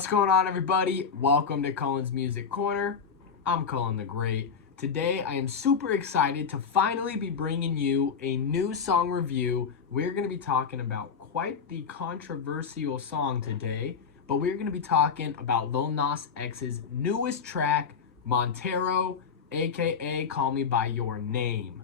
What's going on, everybody? Welcome to Cullen's Music Corner. I'm Cullen the Great. Today, I am super excited to finally be bringing you a new song review. We're going to be talking about quite the controversial song today, but we're going to be talking about Lil Nas X's newest track, Montero, aka Call Me By Your Name.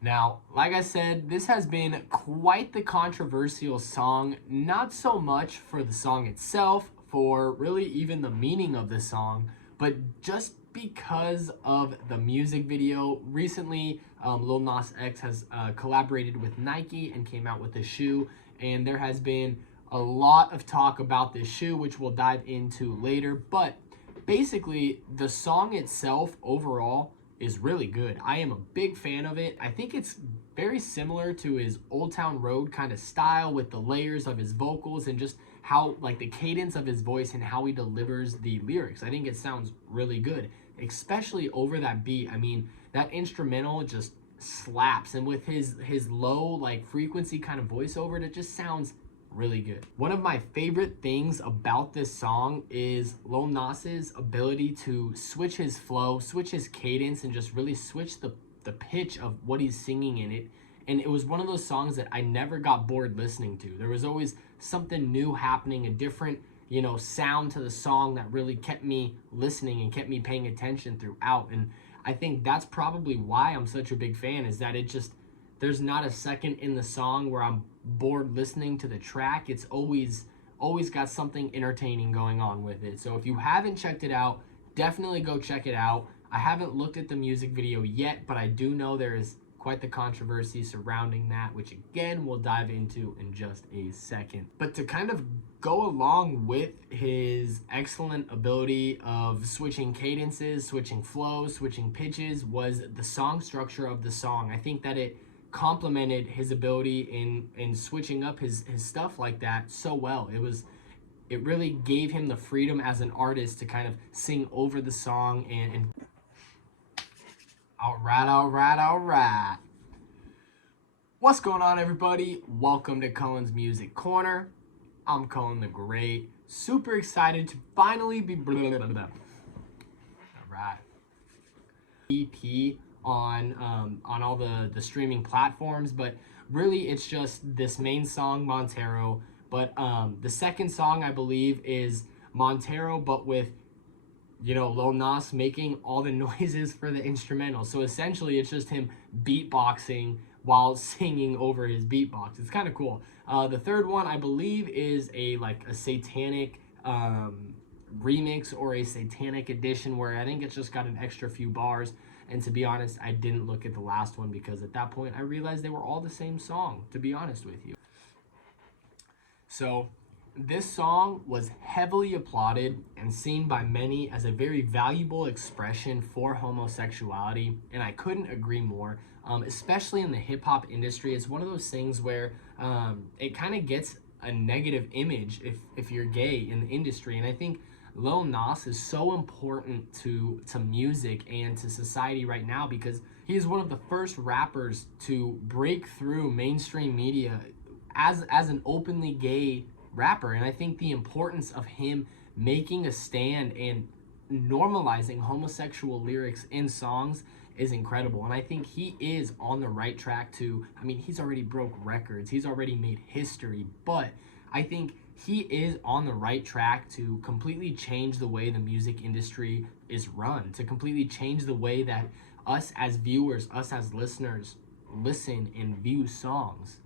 Now, like I said, this has been quite the controversial song, not so much for the song itself, for really even the meaning of the song, but just because of the music video. Recently, Lil Nas X has collaborated with Nike and came out with a shoe, and there has been a lot of talk about this shoe, which we'll dive into later, but basically, the song itself overall is really good. I am a big fan of it. I think it's very similar to his Old Town Road kind of style with the layers of his vocals and just how, like, the cadence of his voice and how he delivers the lyrics. I think it sounds really good, especially over that beat. I mean, that instrumental just slaps, and with his low, like, frequency kind of voiceover, it just sounds really good. One of my favorite things about this song is Lil Nas's ability to switch his flow, switch his cadence, and just really switch the pitch of what he's singing in it. And it was one of those songs that I never got bored listening to. There was always something new happening, a different, sound to the song that really kept me listening and kept me paying attention throughout. And I think that's probably why I'm such a big fan, is that there's not a second in the song where I'm bored listening to the track. It's always got something entertaining going on with it. So if you haven't checked it out, definitely go check it out. I haven't looked at the music video yet, but I do know there is quite the controversy surrounding that, which again we'll dive into in just a second. But to kind of go along with his excellent ability of switching cadences, switching flows, switching pitches, was the song structure of the song. I think that it complemented his ability in switching up his stuff like that so well. It really gave him the freedom as an artist to kind of sing over the song and all right. What's going on, everybody? Welcome to Cullen's Music Corner. I'm Cullen the Great. Super excited to finally be all right. EP on all the streaming platforms, but really it's just this main song, Montero. But the second song, I believe, is Montero, but with Lil Nas making all the noises for the instrumental. So essentially it's just him beatboxing while singing over his beatbox. It's kind of cool. The third one, I believe, is a satanic remix or a satanic edition, where I think it's just got an extra few bars. And to be honest, I didn't look at the last one because at that point I realized they were all the same song, to be honest with you. So this song was heavily applauded and seen by many as a very valuable expression for homosexuality, and I couldn't agree more. Especially in the hip-hop industry, it's one of those things where it kind of gets a negative image if you're gay in the industry, and I think Lil Nas is so important to music and to society right now because he is one of the first rappers to break through mainstream media as an openly gay rapper. And I think the importance of him making a stand and normalizing homosexual lyrics in songs is incredible. And I think he is on the right track he's already broke records, he's already made history, but I think he is on the right track to completely change the way the music industry is run, to completely change the way that us as viewers, us as listeners, listen and view songs.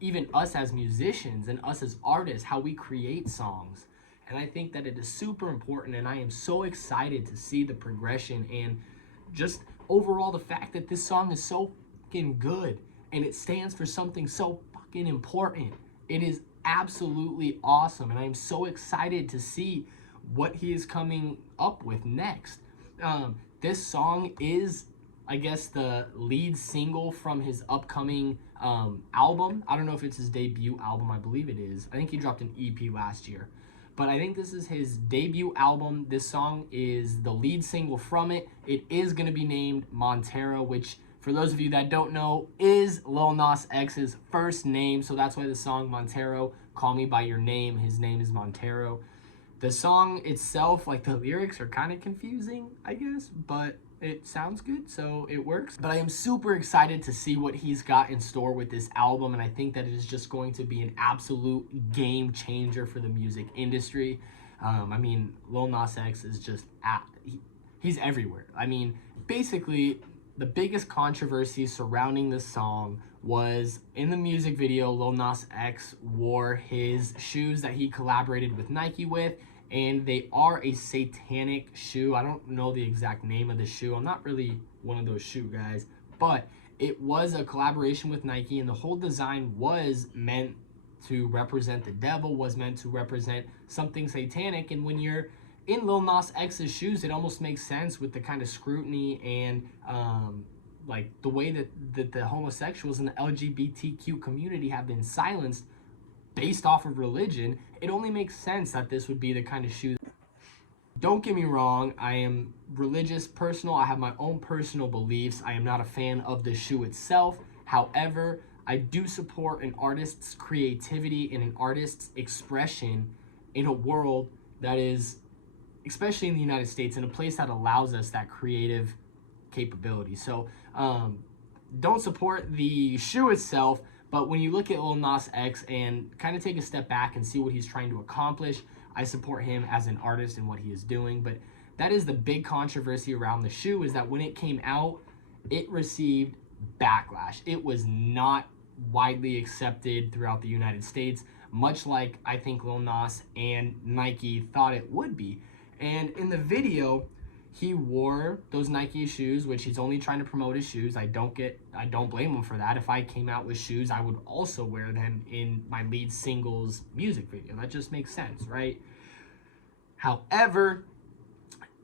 Even us as musicians and us as artists, how we create songs. And I think that it is super important, and I am so excited to see the progression and just overall the fact that this song is so fucking good and it stands for something so fucking important. It is absolutely awesome, and I am so excited to see what he is coming up with next. This song is, I guess, the lead single from his upcoming album. I don't know if it's his debut album. I believe it is. I think he dropped an EP last year, but I think this is his debut album. This song is the lead single from it. It is going to be named Montero, which, for those of you that don't know, is Lil Nas X's first name. So that's why the song Montero, Call Me By Your Name, his name is Montero. The song itself, like the lyrics are kind of confusing, I guess, but it sounds good, so it works. But I am super excited to see what he's got in store with this album, and I think that it is just going to be an absolute game changer for the music industry. I mean, Lil Nas X is just he's everywhere. I mean, basically, the biggest controversy surrounding this song was in the music video, Lil Nas X wore his shoes that he collaborated with Nike with, and they are a satanic shoe. I don't know the exact name of the shoe. I'm not really one of those shoe guys, but it was a collaboration with Nike, and the whole design was meant to represent the devil, was meant to represent something satanic. And when you're in Lil Nas X's shoes, it almost makes sense with the kind of scrutiny and like the way that the homosexuals and the LGBTQ community have been silenced based off of religion. It only makes sense that this would be the kind of shoe. Don't get me wrong, I am religious, personal. I have my own personal beliefs. I am not a fan of the shoe itself. However, I do support an artist's creativity and an artist's expression in a world that is, especially in the United States, in a place that allows us that creative capability. So don't support the shoe itself, but when you look at Lil Nas X and kind of take a step back and see what he's trying to accomplish, I support him as an artist and what he is doing. But that is the big controversy around the shoe, is that when it came out, it received backlash. It was not widely accepted throughout the United States, much like I think Lil Nas and Nike thought it would be. And in the video, he wore those Nike shoes, which he's only trying to promote his shoes. I don't blame him for that. If I came out with shoes, I would also wear them in my lead single's music video. That just makes sense, right? However,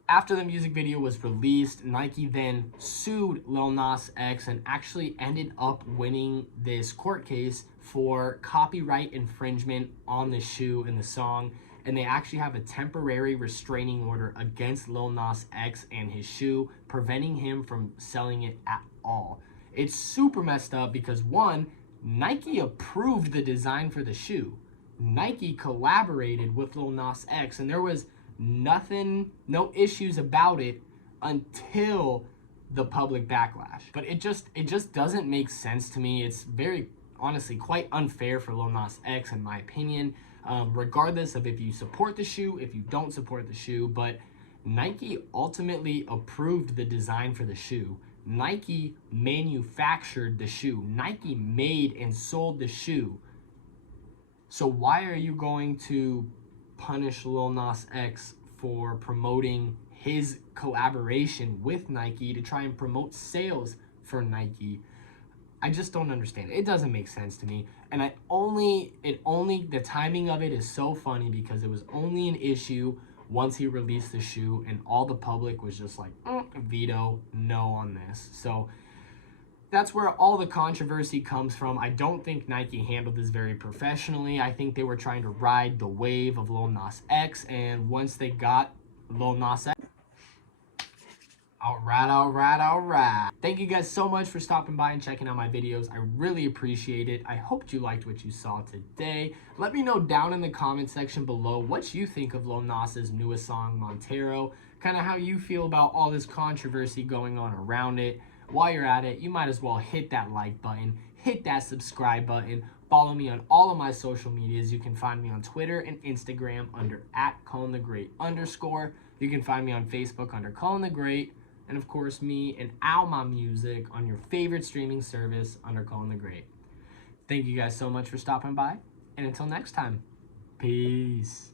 after the music video was released, Nike then sued Lil Nas X and actually ended up winning this court case for copyright infringement on the shoe and the song. And they actually have a temporary restraining order against Lil Nas X and his shoe, preventing him from selling it at all. It's super messed up because, one, Nike approved the design for the shoe. Nike collaborated with Lil Nas X, and there was no issues about it until the public backlash. But it just doesn't make sense to me. It's very, honestly, quite unfair for Lil Nas X, in my opinion. Regardless of if you support the shoe, if you don't support the shoe, but Nike ultimately approved the design for the shoe. Nike manufactured the shoe. Nike made and sold the shoe. So why are you going to punish Lil Nas X for promoting his collaboration with Nike to try and promote sales for Nike? I just don't understand it. It doesn't make sense to me. And the timing of it is so funny because it was only an issue once he released the shoe, and all the public was just like, veto, no on this. So that's where all the controversy comes from. I don't think Nike handled this very professionally. I think they were trying to ride the wave of Lil Nas X, and once they got Lil Nas X, all right. Thank you guys so much for stopping by and checking out my videos. I really appreciate it. I hope you liked what you saw today. Let me know down in the comment section below what you think of Lil Nas's newest song, Montero. Kind of how you feel about all this controversy going on around it. While you're at it, you might as well hit that like button, hit that subscribe button, follow me on all of my social medias. You can find me on Twitter and Instagram under @CullenTheGreat_. You can find me on Facebook under Cullen The Great. And of course, me and all my music on your favorite streaming service under Cullen The Great. Thank you guys so much for stopping by. And until next time, peace.